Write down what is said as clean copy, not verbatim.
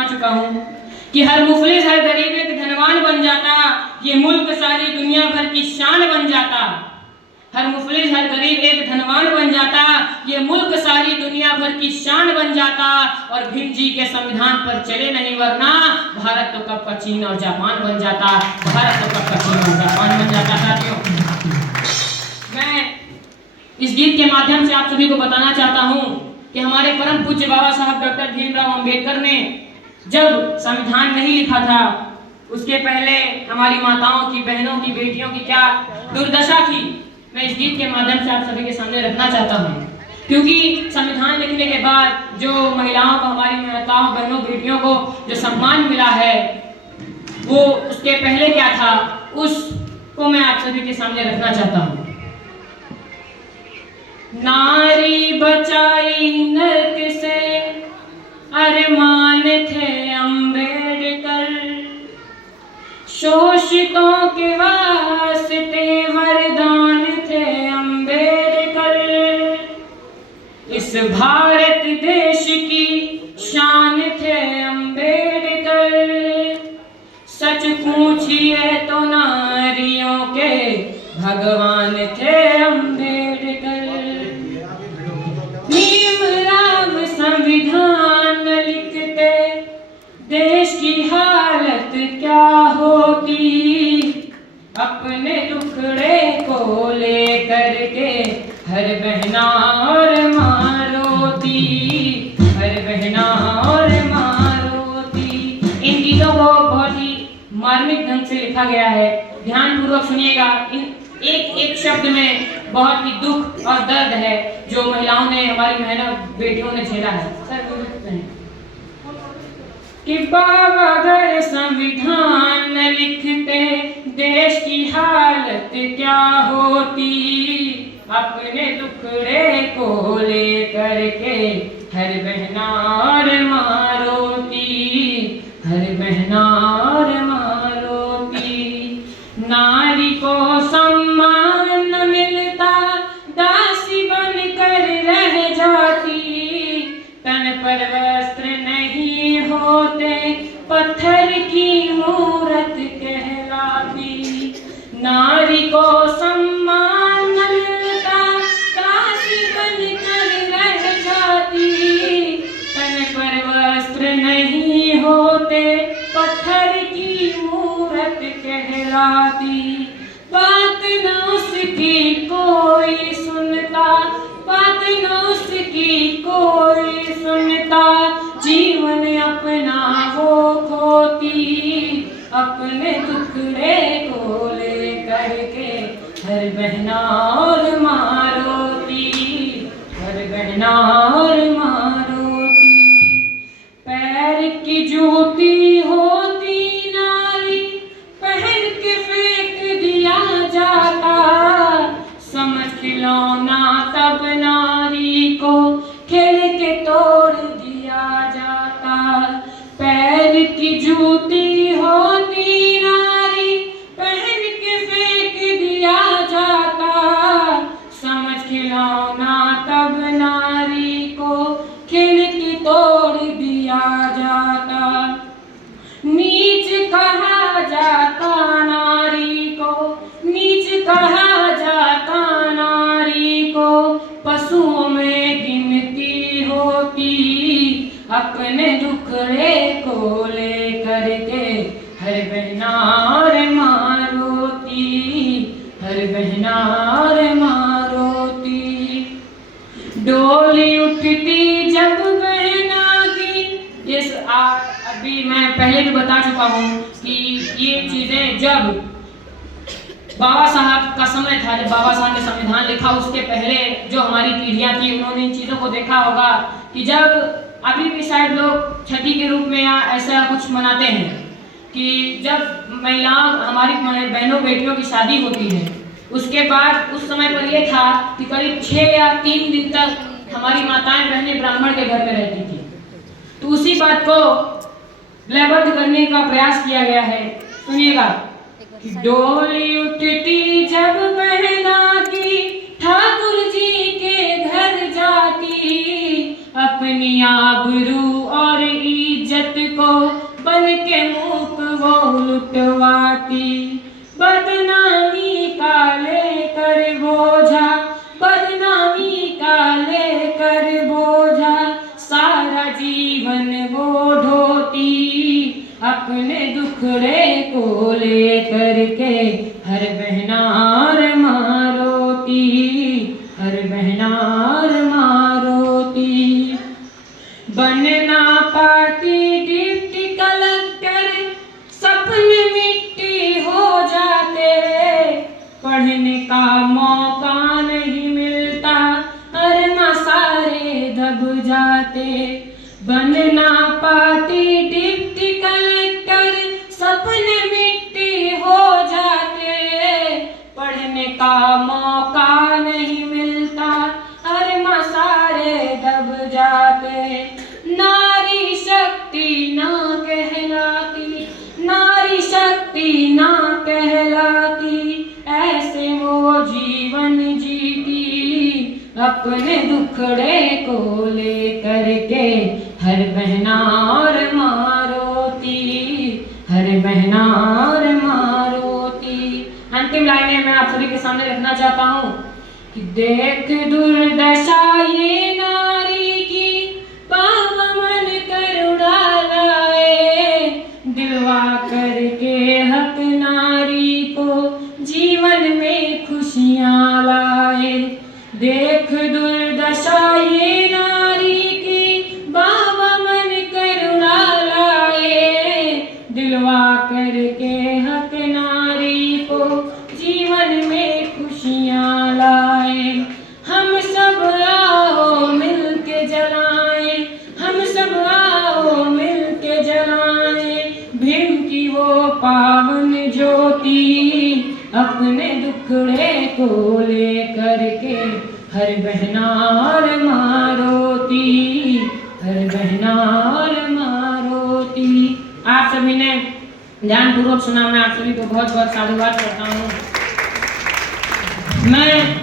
सुना चुका हूँ कि हर मुफलिस हर गरीब एक धनवान बन जाता, ये मुल्क सारी दुनिया भर की शान बन जाता। हर मुफलिस हर गरीब एक धनवान बन जाता, ये मुल्क सारी दुनिया भर की शान बन जाता। और भीम जी के संविधान पर चले नहीं वरना भारत तो कब का चीन और जापान बन जाता। भारत तो कब का चीन और जापान बन जाता। साथियों, मैं इस गीत के माध्यम से आप सभी को बताना चाहता हूँ कि हमारे परम पूज्य बाबा साहब डॉक्टर भीमराव अंबेडकर ने जब संविधान नहीं लिखा था, उसके पहले हमारी माताओं की, बहनों की, बेटियों की क्या दुर्दशा थी, मैं इस गीत के माध्यम से आप सभी के सामने रखना चाहता हूँ। क्योंकि संविधान लिखने के बाद जो महिलाओं को, हमारी माताओं, बहनों, बेटियों को जो सम्मान मिला है, वो उसके पहले क्या था, उसको मैं आप सभी के सामने रखना चाहता हूँ। नारी बचाई नरक से अरमान थे अंबेडकर, शोषितों के वास्ते वरदान थे अंबेडकर। इस भारत देश की शान थे अंबेडकर, सच पूछिए तो नारियों के भगवान थे अंबेडकर। भीमराव संविधान लिखते देश की हालत क्या होती, अपने टुकड़े को लेकर के हर बहना और माँ रोती, हर बहना और माँ रोती। इन गीतों को बहुत ही मार्मिक ढंग से लिखा गया है, ध्यान पूर्वक सुनिएगा। इन एक एक शब्द में बहुत ही दुख और दर्द है जो महिलाओं ने, हमारी बहनों, बेटियों ने झेला है। कि बाबा अगर संविधान लिखते देश की हालत क्या होती, अपने टुकड़े को लेकर के हर बहना और माँ रोती, हर बहना और माँ रोती। नारी को सम्मान न मिलता, दासी बनकर रह जाती, तन पर वस्त्र नहीं होते, पत्थर की मूरत कहलाती। नारी को सम्मान न मिलता, दासी बनकर रह जाती, तन पर वस्त्र नहीं होते, पत्थर की मूरत कहलाती। बात न उसकी कोई सुनता, बात न उसकी कोई सुनता, जीवन अपना वो खोती, अपने टुकड़े को लेकर के हर बहना और माँ रोती, हर बहना और माँ रोती। पैर की जूती होती नारी, पहन के फेंक दिया जाता, समझ खिलौना तब नारी को खेल के तोड़ दिया जाता। पैर की जूती होती नारी, पहन के फेंक दिया जाता, समझ खिलौना तब नारी को खेल के तोड़ दिया जाता। नीच कहा जाता नारी को, नीच कहा जाता नारी को, पशुओं में गिनती होती, अपने टुकड़े को लेकर के हर बहना और माँ रोती, हर बहना और माँ रोती। डोली उठती जब बहना की, इस अभी मैं पहले भी बता चुका हूँ कि ये चीजें जब बाबा साहब का समय था, जब बाबा साहब ने संविधान लिखा, उसके पहले जो हमारी पीढ़ियां थी उन्होंने इन चीजों को देखा होगा कि जब अभी भी शायद लोग छठी के रूप में या ऐसा कुछ मनाते हैं कि जब महिलाओं, हमारी बहनों बेटियों की शादी होती है, उसके बाद उस समय पर यह था कि करीब 6 या 3 दिन तक हमारी माताएं बहनें ब्राह्मण के घर में रहती थी। तो उसी बात को लयबद्ध करने का प्रयास किया गया है, सुनिएगा। डोली उठती जब बहना की, ठाकुर जी के घर जाती, अपनी आबरू और इज्जत को अपने दुखड़े को ले करके हर बहनार मारोती, हर बहनार मारोती। बनना पाती डिप्टी कलेक्टर, सपने मिट्टी हो जाते, पढ़ने का मौका नहीं मिलता, अरमा सारे दब जाते। बनना पाती डिप्टी कलेक्टर, सपने मिट्टी हो जाते, पढ़ने का मौका नहीं मिलता, अरमा सारे दब जाते। नारी शक्ति ना कहलाती, नारी शक्ति ना कहलाती, ऐसे वो जीवन जीती, अपने दुखड़े को ले करके हर बहनार मारोती, हर बहनार मारोती। अंतिम लाइनें मैं आप सभी के सामने रखना चाहता हूँ कि देख दुर्दशा ये नारी की, पावन करुणा लाए, दिलवा करके हक नारी को जीवन में खुशियाँ लाए। देख दुर्दशा ये नारी की, बाबा मन करुणा लाए, दिलवा करके हक नारी को जीवन में खुशियाँ लाए। हम सब आओ मिल के जलाएं, हम सब आओ मिल के जलाएं, भीम की वो पावन ज्योति, अपने दुखड़े को ले करके हर बहनार मारोती, हर बहनार मारोती। आप सभी ने ध्यानपूर्वक सुना, मैं आप सभी को बहुत बहुत साधुवाद करता हूँ। मैं